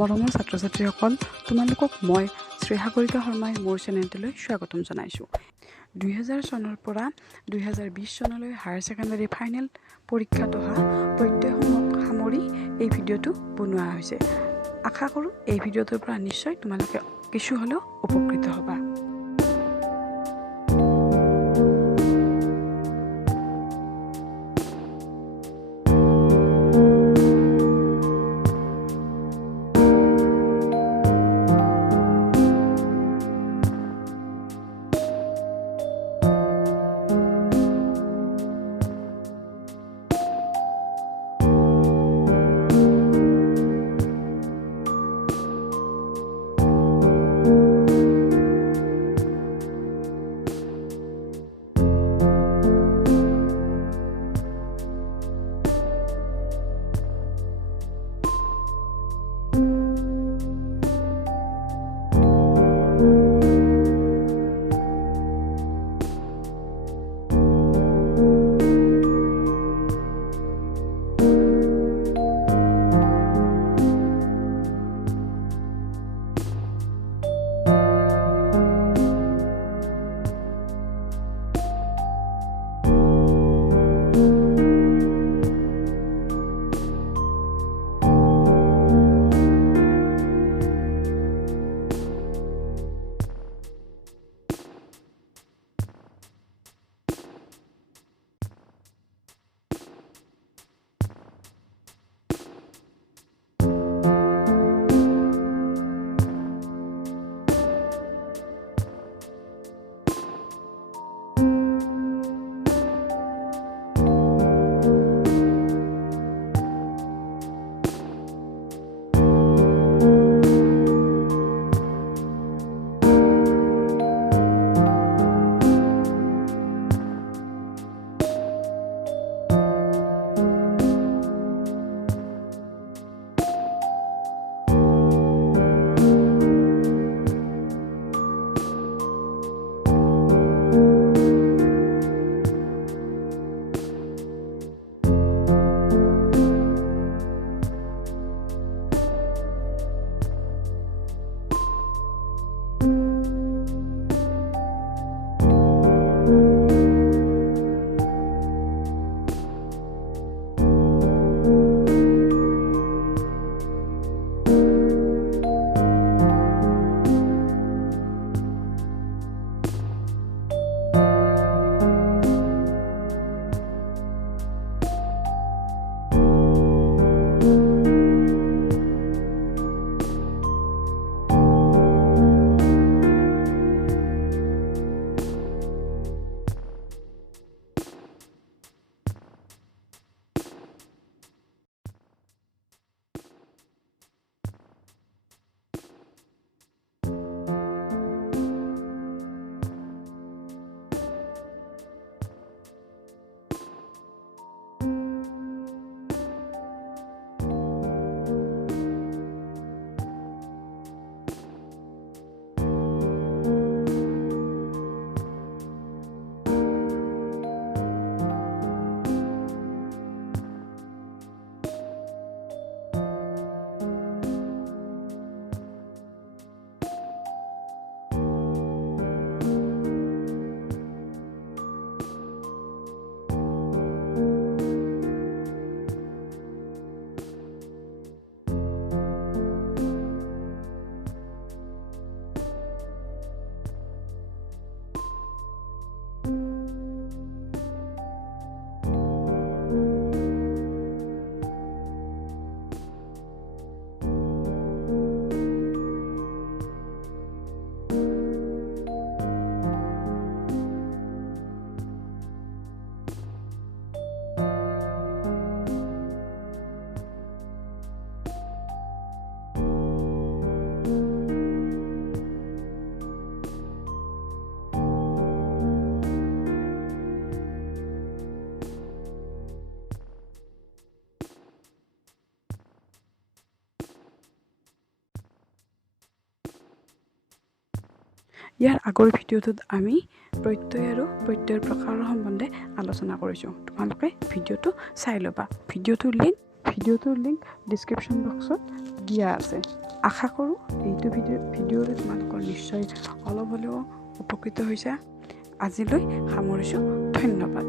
মৰমৰ ছাত্ৰ-ছাত্ৰীসকল, তোমালোকক মই শ্ৰী সাগৰিকা শৰ্মাই মোৰ চেনেলটোলৈ স্বাগতম জনাইছোঁ। 2000 চনৰ পৰা 2020 চনলৈ হায়াৰ ছেকেণ্ডাৰী ফাইনেল পৰীক্ষাত অহা প্ৰত্যয়সমূহক সামৰি এই ভিডিঅ'টো বনোৱা হৈছে। আশা কৰোঁ এই ভিডিঅ'টোৰ পৰা নিশ্চয় তোমালোকে কিছু হ'লেও উপকৃত হ'বা। ইয়াৰ আগৰ ভিডিঅ'টোত আমি প্ৰত্যয় আৰু প্ৰত্যয়ৰ প্ৰকাৰৰ সম্বন্ধে আলোচনা কৰিছোঁ। তোমালোকে ভিডিঅ'টো চাই ল'বা। ভিডিঅ'টোৰ লিংক ভিডিঅ'টোৰ লিংক ডিছক্ৰিপশ্যন বক্সত দিয়া আছে। আশা কৰোঁ এইটো ভিডিঅ'ৰে তোমালোকৰ নিশ্চয় অলপ হ'লেও উপকৃত হৈছে। আজিলৈ সামৰিছোঁ। ধন্যবাদ।